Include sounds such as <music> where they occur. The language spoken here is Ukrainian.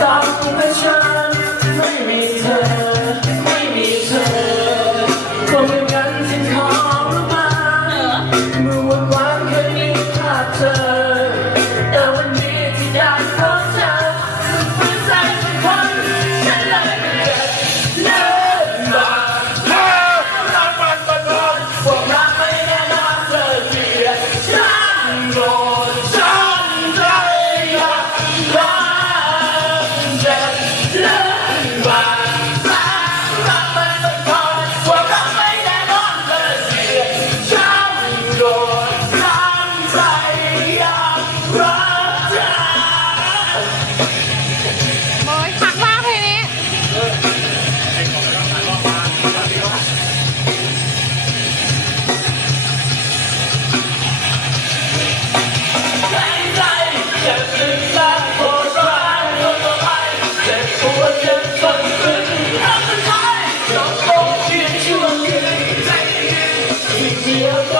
там не печаль. Yeah! <laughs> see you.